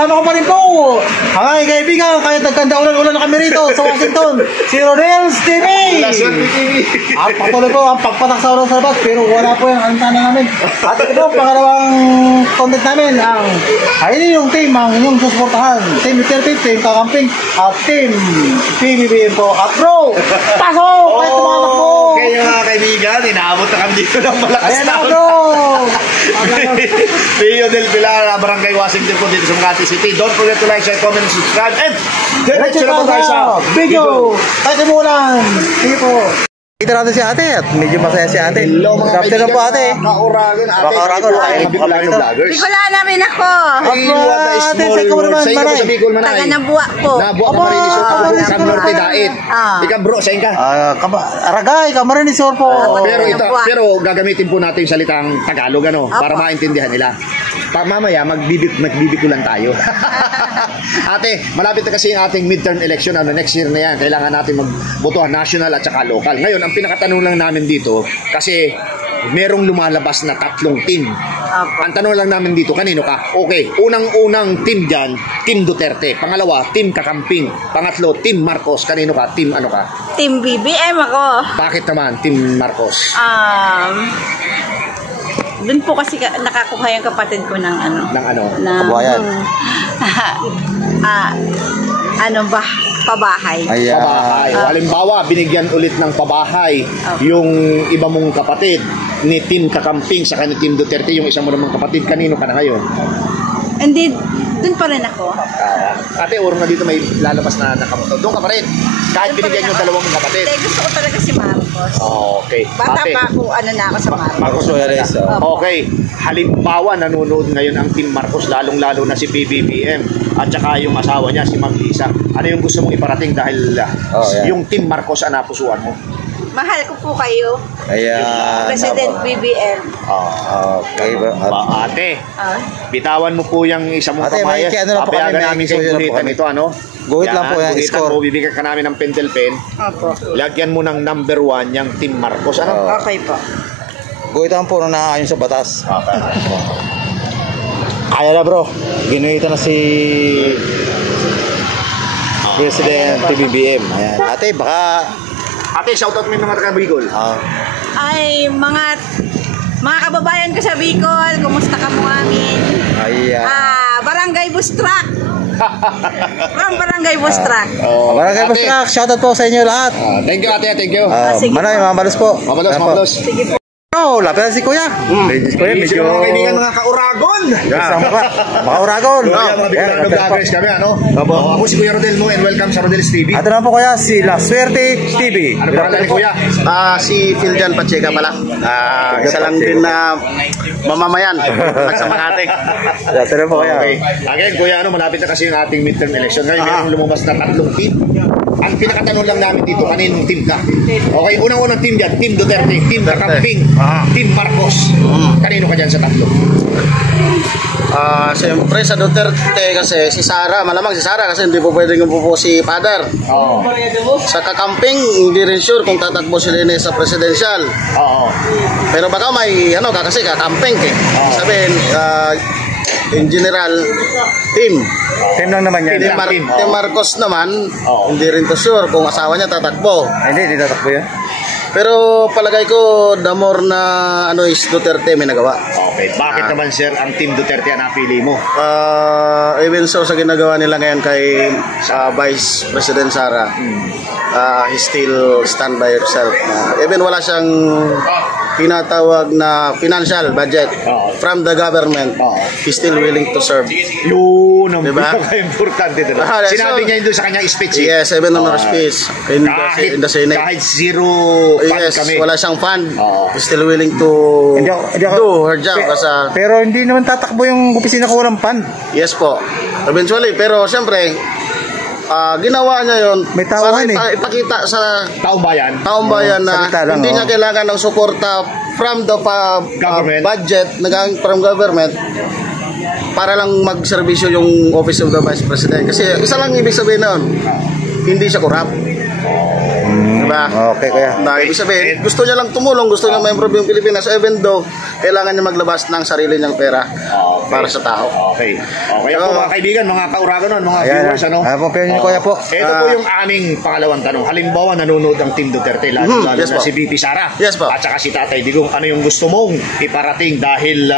kasama ko pa rin po ang aking kaibigan, kahit nagkanda ulan-ulan na kami rito sa Washington, si Rodel's TV. At patuloy po ang pagpatak sa oras sa labas, pero wala po yung antana namin. At ito po, pangalawang content namin, ang ayun yung team, ang inyong susuportahan. Team Duterte, Team Kakamping, at Team PBBM po. At bro, pasok! Kahit tumanak po! Okay mga kaibigan, inaabot na kami dito ng malakas. Ayan na bro! Rio del Pilar, Barangay Washington po dito sa Makati City. Don't forget to like, share, comment, and subscribe. And diretso na po tayo sa video. Tayo simulan. Sige po. Kita natin si ate at medyo masaya si ate. Hello mga kaibigan, po ate. Kauragon ate. Kauragon. Bicolano vloggers. Bicolana rin ako. Ay, what a small world. Sa inyo sa Bicol Manay. Taga Nabuwa po. Nabuwa ka Marinis Sur. Sa Norte Dait. Ikaw bro, sa inyo ka? Aragay, Camarines Sur po. Pero gagamitin po natin yung salitang Tagalog ano, para maintindihan nila. Mamaya magbibikulan tayo. Ate, malapit na kasi yung ating midterm election next year na yan. Kailangan natin magbotohan national at saka local. Ngayon, ang pinakatanong lang namin dito kasi merong lumalabas na 3 team. Ang tanong lang namin dito, kanino ka? Okay, unang-unang team dyan, Team Duterte. Pangalawa, Team Kakamping. Pangatlo, Team Marcos. Kanino ka? Team ano ka? Team BBM ako. Bakit naman Team Marcos? Doon po kasi nakakuha yung kapatid ko ng ano. Ng ano? Kabuhayan. Pabahay. Pabahay. Halimbawa, binigyan ulit ng pabahay yung iba mong kapatid ni Team Kakamping sa ni Team Duterte, yung isang mo namang kapatid. Kanino ka na ngayon? Hindi, doon pa rin ako. Ate, urong na dito may lalabas na nakamoto. Doon ka pa rin. Kahit binigyan yung dalawang mong kapatid. Hindi, gusto ko talaga si Marcos. Okay. Bata Ate, pa ako, na ako sa Marcos. Marcos Suarez. Okay. Halimbawa, nanonood ngayon ang Team Marcos, lalong-lalo na si PBBM at saka yung asawa niya, si Ma'am Lisa. Ano yung gusto mong iparating dahil yung Team Marcos ang napusuan mo? Mahal ko po kayo. Ayan. President BBM. Okay ba? Ate, bitawan mo po yung isa mong Ate, kamayas. ano lang po kami, Papayagan namin sa guhitan ito, ano? Guhit lang po yan, score. Bibigyan ka namin ng pentel pen. Opo. Lagyan mo ng number 1 yung Team Marcos. Ano? Okay po. Guhitan po na nakaayon sa batas. Okay. Ayan na bro, ginuhitan na si President PBBM. Ayan. Ate, baka... Ate, shoutout mo yung mga taga-Bicol. Ay, mga kababayan ko sa Bicol, kumusta ka mo amin? Ayan. Barangay Bustrak. From Barangay Bustrak. Barangay Bustrak, shoutout po sa inyo lahat. Thank you ate, thank you. Manay, mabalos po. Mabalos. Sige po. Oh, lapit na si Kuya. Si Kuya, medyo... Mga kaibigan, mga kauragon. Mga uragon. Mga Bicolano vloggers kami, ano? Ako si Kuya Rodel mo and welcome sa Rodel's TV. Ato naman po Kuya, si La Suerte TV. Ano pa ni Kuya? Si Philjan Pacheca pala. Isa lang din na mamamayan sa Makati. Ato naman po Kuya. Okay. Again, Kuya, malapit na kasi yung ating midterm election. Ngayon, mayroong lumabas na 3 team. Ang pinakatanong lang namin dito, kaninong team ka? Okay, unang-unang team dyan, Team Duterte, Team Kakamping, Team Marcos. Kanino ka dyan sa 3? Siyempre sa Duterte kasi si Sara, malamang si Sara kasi hindi po pwedeng upo si Father. Sa Kakamping, hindi rin sure kung tatakbo si Lene sa presidential. Pero baka may kasi Kakamping sabihin, in general, team Team lang naman yan. Team Marcos naman, hindi rin to sure kung asawa niya tatakbo. Hindi tatakbo yan. Pero palagay ko, the more na is Duterte may nagawa. Okay, bakit naman sir ang Team Duterte ang napili mo? Even so sa ginagawa nila ngayon kay Vice President Sara, he still stand by herself. Even wala siyang tinatawag na financial budget from the government, he's still willing to serve. Yun ang pinaka-importante doon. Sinabi niya yun doon sa kanyang speech. Yes, even on her speech in the Senate. Kahit zero fund kami. Wala siyang fund. He's still willing to do her job. Pero hindi naman tatakbo yung opisina ko walang fund. Yes po. Eventually, pero siyempre, ginawa niya yun may tauhan ipakita sa taong bayan na hindi niya kailangan ng suporta from the budget from government para lang magserbisyo yung Office of the Vice President. Kasi isa lang ibig sabihin noon, hindi siya corrupt. Diba? Okay, kaya. Ibig sabihin, gusto niya lang tumulong, gusto niya ma-improve yung Pilipinas even though kailangan niya maglabas ng sarili niyang pera para sa tao. Okay. Okay po mga kaibigan, mga kauragon, mga Ayan, viewers, ano? ayan po, Pioneer Kuya po. Ito po yung aming pangalawang tanong. Halimbawa, nanonood ang Team Duterte, lalo Yes na po. si VP Sara. Yes po. At saka si Tatay Digong, ano yung gusto mong iparating dahil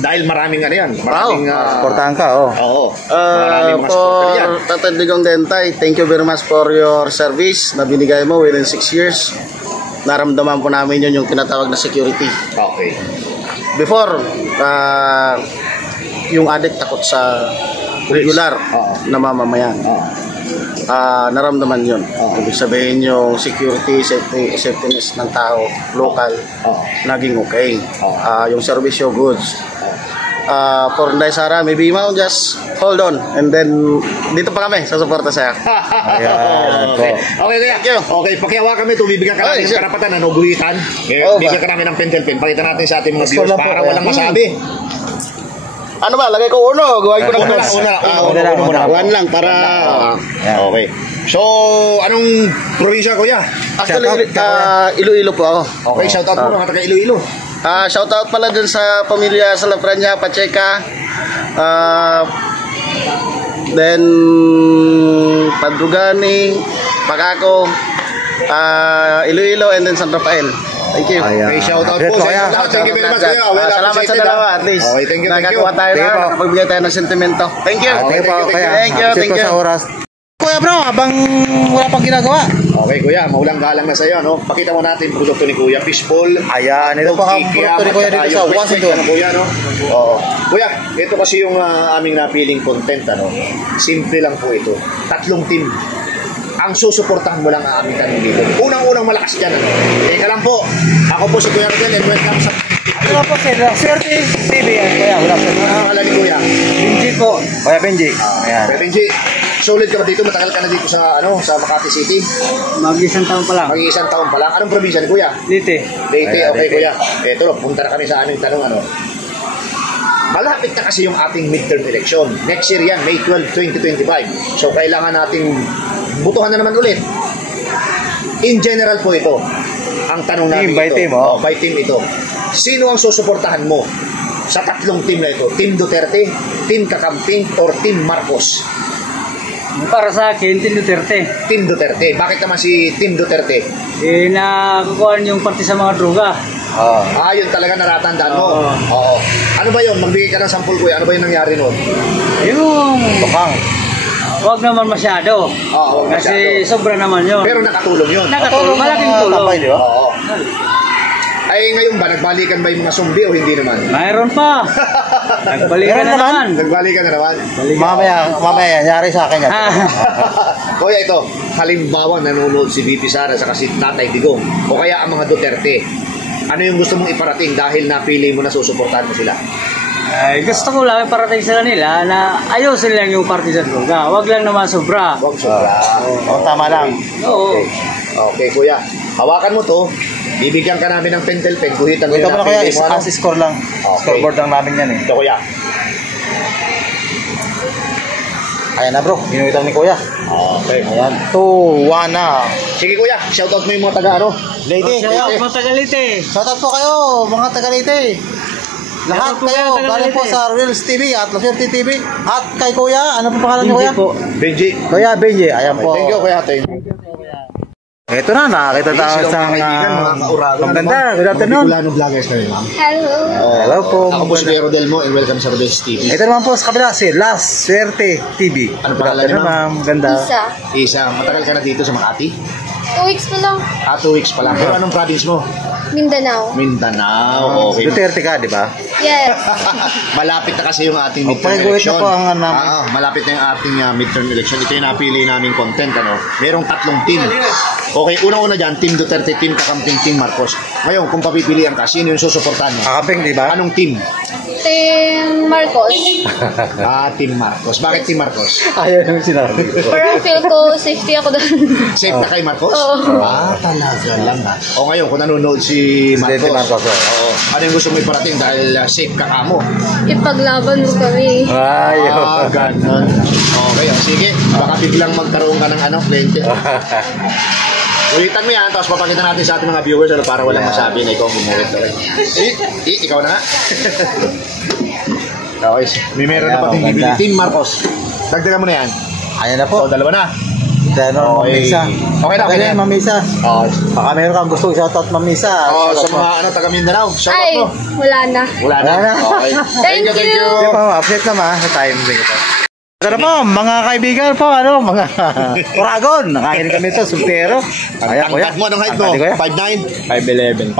dahil maraming ano yan, maraming Portahan ka, oh. oo. Maraming mga supporter yan. For Tatay Digong Dentay, thank you very much for your service na binigay mo within 6 years. Naramdaman po namin yun yung tinatawag na security. Okay. Before, yung addict takot sa regular na mamamayan. Naramdaman yun. Ibig sabihin yung security, safetyness ng tao, local, naging okay. Yung servisyo, goods. For Inday Sara, maybe Mau, just hold on. And then, dito pa kami sa suporta sa'yo. Ayan po. Okay, kuya. Okay, pakiawa kami ito. Bibigyan ka namin ng karapatan, guhitan. Bibigyan ka namin ng pentel pen. Pakita natin sa ating mga viewers para walang masabi. Ano ba? Lagay ko uno. Gawin ko na Una. One lang para... Okay. So, anong probinsya, kuya? Actually, Iloilo po ako. Okay, shoutout mo mga taga Iloilo. Shoutout pala dun sa pamilya Salafrania, Pacheca. Then, Padrugani, Pagako, Iloilo, and then San Rafael. Thank you. Okay, shoutout po sa inyo lahat. Thank you very much, kuya. Well Salamat sa appreciated, dalawa, at least. Okay, thank you. Nakakuha tayo Thank you po. na, pagbigay tayo ng sentimento. Thank you. Okay po, kaya. Thank you, thank you. Sa oras. Kuya bro, habang wala pang ginagawa. Okay, kuya, maulang galang na sa iyo, no? Pakita mo natin yung produkto ni Kuya, Fishball. Ayan, ito po ang produkto ni Kuya dito sa Washington. Kuya, no? Oo. Kuya, ito kasi yung aming napiling content, ano? Simple lang po ito. 3 team. Ang susuportahan mo lang ang aming tanong dito. Unang-unang malakas dyan, ano? Teka lang po. Ako po si Kuya Rodel, and welcome sa... Ito po sir, Swerte TV yan, Kuya. Wala po. Nakakala ni Kuya. Benji po. Kuya Benji. Ayan. Kuya Benji, solid ka ba dito? Matagal ka na dito sa, sa Makati City? Mag-isang taon pa lang. Mag-iisang taon pa lang. Anong probinsya ni Kuya? Lite. Leyte, okay kuya. Ito, punta na kami sa aming tanong, ano. Malapit na kasi yung ating midterm election. Next year yan, May 12, 2025. So, kailangan nating butuhan na naman ulit. In general po ito. Ang tanong namin Team by ito. team, oh. By team ito. Sino ang susuportahan mo sa 3 team na ito? Team Duterte, Team Kakamping, or Team Marcos? Para sa akin, Team Duterte. Team Duterte. Bakit naman si Team Duterte? Nakukuhaan yung parte sa mga droga. Yun talaga natatandaan mo. Oo. Oo. Ano ba yun? Magbigay ka ng sampul, kuya. Ano ba yung nangyari noon? Yung... Tukang. Huwag naman masyado. Oo, huwag Kasi masyado. sobra naman yun. Pero nakatulong yun. Nakatulong, malaking tulong. Tambay, di ba? Oo. Ay, ngayon ba, nagbalikan ba yung mga sumbi o hindi naman? Mayroon pa. Nagbalikan Meron na naman. naman. Nagbalikan na naman. Mamaya, nyari sa akin yan. Kuya, ito, halimbawa nanonood si VP Sara sa si Tatay Digong o kaya ang mga Duterte. Ano yung gusto mong iparating dahil napili mo na susuportahan mo sila? Ay, gusto ko lang iparating sila nila na ayusin lang yung parte sa droga. Huwag lang naman sobra. Huwag sobra. Tama lang. Oo. Okay, kuya. Hawakan mo to. Bibigyan ka namin ng pentel pen. Guhitan mo Ito yung pa na kuya, napili mo, ano? score lang. Okay. Scoreboard lang namin yan eh. Ito, kuya. Ayan na bro, binuhitan ni kuya. Okay. Ayan, 2-1 na. Sige, kuya. Shoutout mo yung mga taga, ano? Lady, Kaya kuya. matagalite. Shoutout po kayo, mga taga-Leyte. Lahat Shoutout po kayo, kayo, galing po taga-Leyte. sa Reels TV at Swerte TV. At kay kuya, ano po pangalan niyo Hindi kuya? po. Benji. Kuya Benji, ayan po. Thank you, kuya. Thank you. Ito na, nakakita tayo sa maganda. Good afternoon. Bicolano vloggers na rin, ma'am. Hello. Hello po. Ako po si Kuya Rodel mo and welcome sa Rodel's TV. Ito naman po sa kabila, si Last Swerte TV. Ano Good pangalan niyo, afternoon, ma'am? ma'am. Ganda. Isa. Isa, matagal ka na dito sa Makati? 2 weeks pa lang. 2 weeks pa lang. Pero anong province mo? Mindanao. Mindanao. Okay. Duterte ka, di ba? Yes. Malapit na kasi yung ating midterm pag-guhit na election. po ang namin. Malapit na yung ating midterm election. Ito yung napili naming content. Ano? Merong 3 team. Okay, unang-una dyan, Team Duterte, Team Kakamping, Team Marcos. Ngayon, kung papipilian ka, sino yung susuportahan mo? Kakamping, di ba? Anong team? Team Marcos. Team Marcos. Bakit Team Marcos? Ayaw naman sinabi ko. Parang feel ko safety ako doon. Safe na kay Marcos? Oo. Talaga lang ha. O ngayon, kung nanonood si Marcos. Presidente Marcos, Oo. Ano yung gusto mo iparating dahil safe ka kamo? Ipaglaban mo kami. Ayaw. Ganun. Okay, sige. Baka biglang magkaroon ka ng kliyente. Ulitan mo yan, tapos papakita natin sa ating mga viewers para walang masabi na ikaw ang bumulit. Ikaw na nga. Okay. May meron na Ayan, pati maganda. bibili. Team Marcos. Dagdagan mo na yan. Ayan na po. So, dalawa na. Ganon, Okay. Mamisa. Okay na, okay na. Mamisa. Okay. Baka meron kang gusto shoutout Mamisa. Oh, sa mga taga Mindanao. Shout Ay, out mo. wala na. Wala na. Wala na. Okay. Thank Thank you. you. Hindi pa, update naman sa time. Sige po. Ano po, mga kaibigan po, mga Uragon. Nakakinig kami ito, Sultero. Ayan, kuya. Tangkad mo, anong height mo? Tangkad, kuya. 5'9"? 5'11".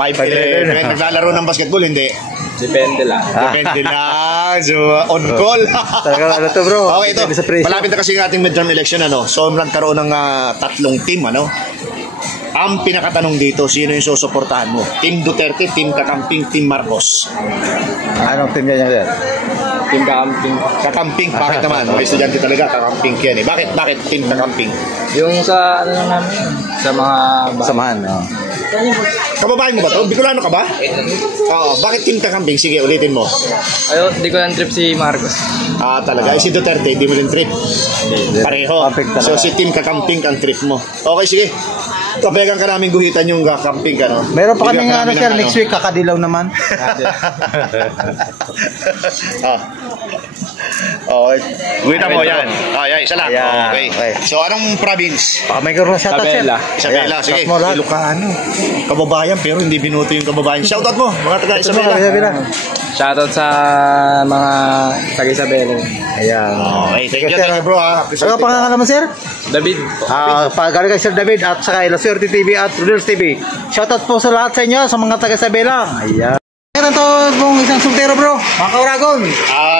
5'11". Naglalaro ng basketball, hindi? Depende lang. Depende lang. So, on call. Talaga ano to bro? Okay, ito. Depende sa presyo. Malapit na kasi yung ating midterm election, ano? So, nagkaroon ng tatlong team, ano? Ang pinakatanong dito, sino yung susuportahan mo? Team Duterte, Team Kakamping, Team Marcos. Anong team niya sir? Team Kakamping. Kakamping, bakit naman? Mga estudyante talaga, Kakamping yan eh. Bakit Team Kakamping? Yung sa, ano lang namin, sa mga... Samahan, no? Kababayan mo ba to? Bicolano ka ba? Oo. Bakit Team Kakamping? Sige, ulitin mo. Ayo, di ko lang trip si Marcos. Talaga. Si Duterte, di mo din trip. Pareho. Perfect talaga. So, si Team Kakamping ang trip mo. Okay, sige. Kapegan ka namin guhitan yung Kakamping ka, no? Meron pa kami Bigyan ka ano namin sir, ng next week kakadilaw naman. Okay. Guhitan mo, yan. Yan, isa lang. Ayan, Okay. okay. So, anong province? Baka may gano'n shoutout sir. Isabela. Isabela, Ayan, sige. shout mo lahat. Ilocano. Kababayan, pero hindi binuto yung kababayan. Shoutout mo, mga taga Isabela. Isabela. Shoutout sa mga taga-Isabela. Ayan. Okay, thank you, Sir. bro. Ha. Ano pangalan naman sir? David. Pagaling kay Sir David at saka ila Swerte TV at Rodels TV. Shoutout po sa lahat sa inyo, sa mga taga Isabela. Ayan. Ito pong isang sultero bro, mga Kauragon.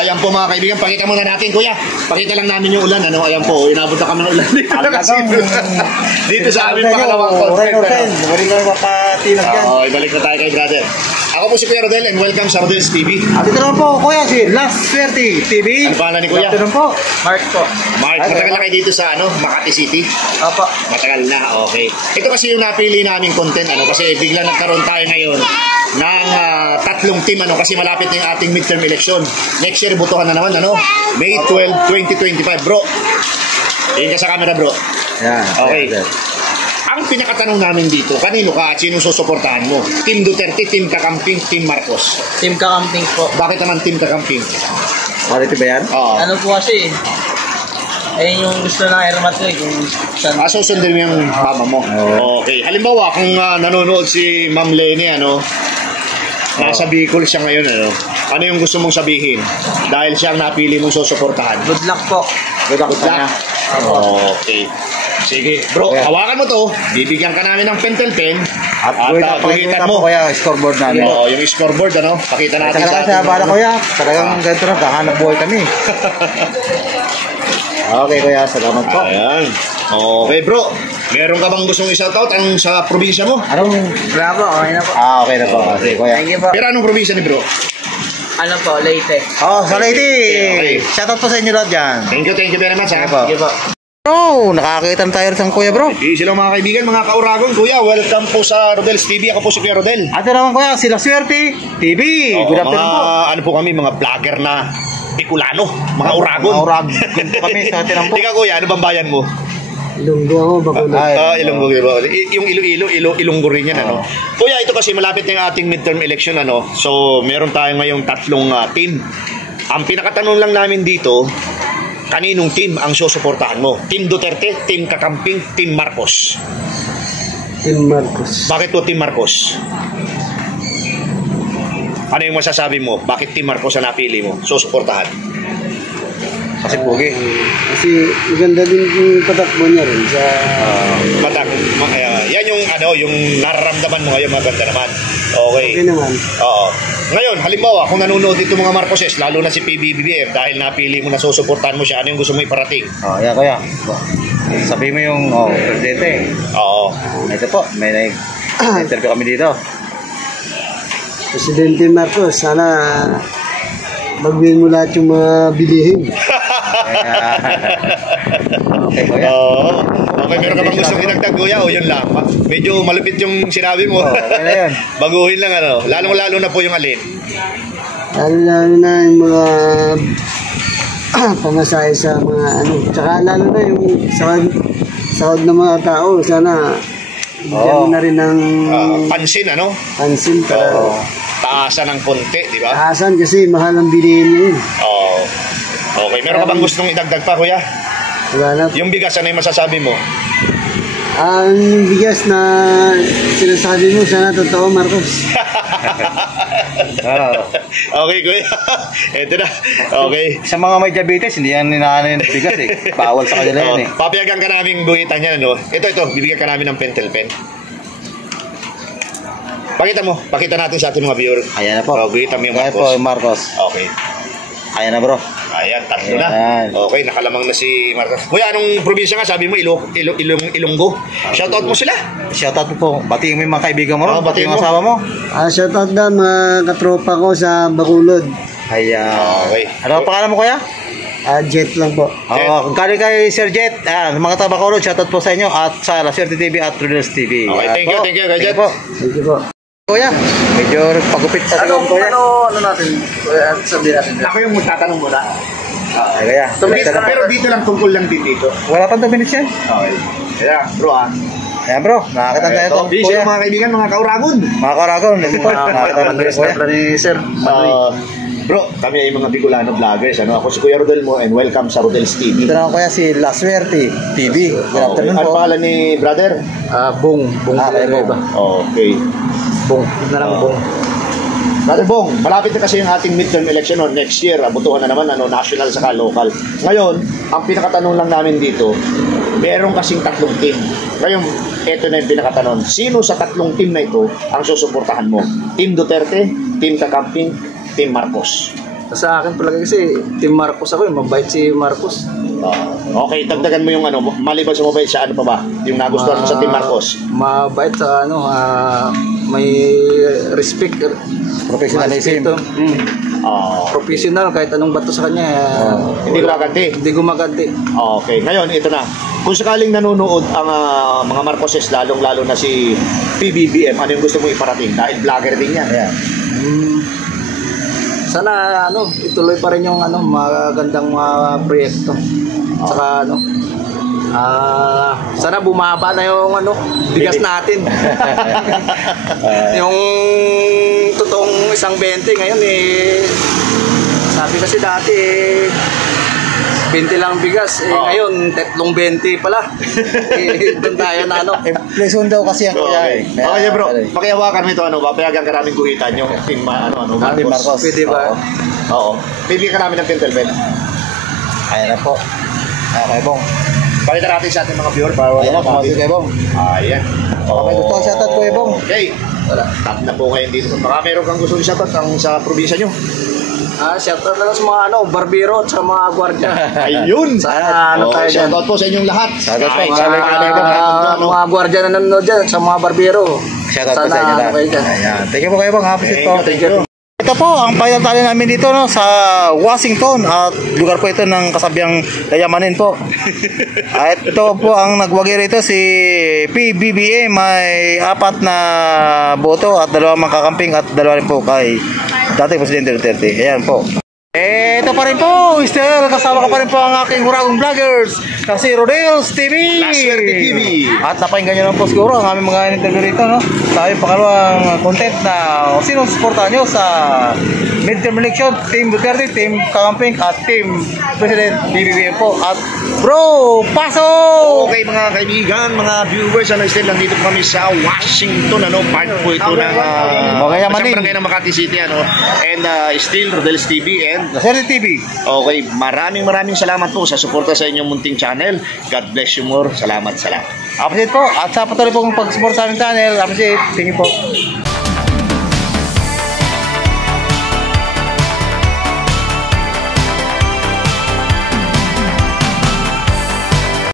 Ayan po mga kaibigan, pakita muna natin kuya. Pakita lang namin yung ulan, ano? Ayan po, inabot na kami ng ulan dito. Dito sa aming pangalawang content. Balik na mapatinag yan. Okay, balik na tayo kay brother. Ako po si Kuya Rodel and welcome sa Rodel's TV. At ito naman po, kuya, si Last Swerte TV. Ano pangalan ni kuya? Ito naman po. Mark po. Mark, matagal na kayo dito sa Makati City? Opo. Matagal na, okay. Ito kasi yung napili naming content, kasi bigla nagkaroon tayo ngayon ng tatlong team, kasi malapit na yung ating midterm election. Next year, butuhan na naman, May 12, 2025, bro. Tingin ka sa camera, bro. Yan. Okay. Ang pinakatanong namin dito, kanino ka at sinong susuportahan mo? Team Duterte, Team Kakamping, Team Marcos. Team Kakamping po. Bakit naman Team Kakamping? Quality ba yan? Oo. Ano po kasi, yung gusto ng Ermat ko kung saan. Susundin mo yung mama mo. Okay. Halimbawa, kung nanonood si Ma'am Lenny, nasa Bicol siya ngayon, ano yung gusto mong sabihin? Dahil siya ang napili mong susuportahan. Good luck po. Good luck. Okay. Sige. Bro, hawakan mo to. Bibigyan ka namin ng pentel pen. At guhitan mo. kuya, scoreboard namin. Yung scoreboard, Pakita natin Talaga sa sa bala kuya, talagang ganito na, kahanap buhay kami. Okay kuya, salamat po. Ayan. Okay, bro. Meron ka bang gustong i-shoutout ang sa probinsya mo? Anong... Bravo, okay na po. Okay na po. Sige kuya. Thank you po. Pero anong probinsya ni bro? Ano po, Leyte. Sa Leyte. Okay. Shoutout po sa inyo lahat dyan. Thank you very much. Sige po. Thank you po. Bro, nakakita na tayo rin kuya bro. Sila mga kaibigan, mga kauragon. Kuya, welcome po sa Rodel's TV. Ako po si Kuya Rodel. At naman kuya, sila Swerte TV. Good afternoon po. Ano po kami, mga vlogger na Bicolano, mga uragon. Mga uragon po kami sa atin po. Ikaw kuya, ano bang bayan mo? Ilonggo ako, Bacolod. Ilonggo. Yung Ilonggo rin yan, Kuya, ito kasi malapit na yung ating midterm election, So, meron tayo ngayong tatlong team. Ang pinakatanong lang namin dito, kaninong team ang susuportahan mo? Team Duterte, Team Kakamping, Team Marcos? Team Marcos. Bakit po Team Marcos? Ano yung masasabi mo? Bakit Team Marcos ang napili mo? Susuportahan? Kasi pugi. Kasi maganda din yung patakbo niya rin sa... Matak. Yan yung yung nararamdaman mo ngayon, maganda naman. Okay. Okay naman. Oo. Ngayon, halimbawa, kung nanonood dito mga Marcoses, lalo na si PBBM, dahil napili mo na susuportahan mo siya, ano yung gusto mo iparating? Yan kuya. Sabihin mo yung presidente. Oo. Ito po, may interview kami dito. Presidente Marcos, sana magbihin mo lahat yung mga bilihin. Okay kuya. Okay, meron ka bang gustong idagdag, kuya, o yun lang? Medyo malupit yung sinabi mo. Okay na yun. Baguhin lang, Lalong-lalo na po yung alin. Lalo na yung mga pamasahe sa mga tsaka lalo na yung sahod ng mga tao, sana bigyan mo na rin ng Pansin, pansin para Taasan ng konti, di ba? Taasan kasi mahal ang bilihin yun. Oo. Okay, meron ka bang gustong idagdag pa, kuya? Wala na. Yung bigas, ano yung masasabi mo? Ang bigas na sinasabi mo, sana totoo, Marcos. Okay, kuya. Ito na. Okay. Sa mga may diabetes, hindi yan ninaanin ng bigas eh. Bawal sa kanila yan eh. Papayagan ka namin guhitan yan, ano? Ito, bibigyan ka namin ng pentel pen. Pakita natin sa ating mga viewer. Ayan na po. Guhitan mo yung Ayan po, Marcos. Marcos. Okay. Ayan na bro. Ayan, tatlo na. Ayan. Okay, nakalamang na si Marcos. Kuya, anong probinsya nga? Sabi mo, Ilonggo. Shoutout mo sila. Shoutout po. Batiin mo yung mga kaibigan mo. Batiin Batiin mo mo. yung asawa mo. Shoutout na mga katropa ko sa Bacolod. Ayan. Okay. Ano ang pangalan mo kuya? Jet lang po. Oo, galing kay Sir Jet. Mga tabakolod, shoutout po sa inyo at sa La Suerte TV at Rodels TV. Okay, Ayan thank you, po. kay Jet. po. Thank you po. Kuya, medyo pagupit pa siguro kuya. Ano natin? Sabihin natin. Ako yung magtatanong muna. Ay, kaya. Pero dito lang, tungkol lang din dito. Wala pang 2 minutes yan. Okay. Kaya, bro, Ayan bro, nakakita tayo ito. Busy Kuya, mga kaibigan, mga kauragon. mga karagon. Nakakita tayo kuya. ni Sir. Bro, kami ay mga Bicolano vloggers. Ano? Ako si Kuya Rodel mo and welcome sa Rodel's TV. Ito naman kuya si La Suerte TV. Good afternoon Ano po. pangalan ni brother? Bong Kay Bong. Okay. Bong. Na lang Bong. Brother Bong, malapit na kasi yung ating midterm election no, next year. Abutuhan na naman national saka local. Ngayon, ang pinakatanong lang namin dito, meron kasing 3 team. Ngayon, ito na yung pinakatanong. Sino sa 3 team na ito ang susuportahan mo? Team Duterte, Team Kakamping, Team Marcos. Sa akin palagi kasi Team Marcos ako, mabait si Marcos. Okay, dagdagan mo yung maliban sa mabait sa ano pa ba? Yung nagustuhan mo sa Team Marcos. Mabait sa may respect. Professionalism. Professional kahit anong bato sa kanya. Hindi gumaganti. Hindi gumaganti. Okay, ngayon ito na. Kung sakaling nanonood ang mga Marcoses, lalong-lalo na si PBBM, ano yung gusto mo iparating? Dahil vlogger din yan. Ayan. Sana ituloy pa rin yung magandang mga proyekto. Saka sana bumaba na yung bigas natin. Yung totoong 1.20 ngayon sabi kasi dati 20 lang bigas ngayon 3.20 pala. Doon tayo na Inflation daw kasi yan kuya. Okay, bro. Pakihawakan mo ito, papayagan ka namin guhitan yung Team Team Marcos. Pwede ba? Oo. Bibigyan ka namin ng pentel pen. Ayan na po. Okay, Bong. Pakita natin sa ating mga viewer para Ayan na, pumapit kay Bong. Ayan. Okay, gusto ko shoutout ko Bong. Okay. Tap na po ngayon dito. Baka meron kang gusto i-shoutout sa probinsya nyo. Shoutout na lang sa mga barbero at sa mga gwardiya. Ayun! Sana tayo dyan. Shoutout po sa inyong lahat. Shoutout po. Mga gwardiya na nanonood dyan, sa mga barbero. Shoutout po sa inyo lahat. kayo dyan. Ayan. Thank you po kayo Bong. Appreciate po. Thank you. Ito po ang final tally namin dito sa Washington at lugar po ito ng kasabiang kayamanin po. At ito po ang nagwagi rito si PBBM, may 4 na boto at 2 makakamping at 2 rin po kay dating Presidente Duterte. Ayan po. Ito pa rin po, still kasama ka pa rin po ang aking huragong vloggers na si Rodels TV. La Suerte TV. At napahinggan nyo lang po siguro ang aming mga interview rito, no? Tayo pangalawang content na sino suportahan nyo sa midterm election, Team Duterte, Team Kakamping at Team President BBM po. At bro, pasok! Okay mga kaibigan, mga viewers, still nandito po kami sa Washington, part po ito ng Magayamanin. isang barangay ng Makati City, and still Rodel's TV and La Suerte TV. okay, maraming salamat po sa suporta sa inyong munting channel. God bless you more. Salamat. Appreciate po. At sa patuloy pong pag-support sa aming channel, appreciate. Thank you po.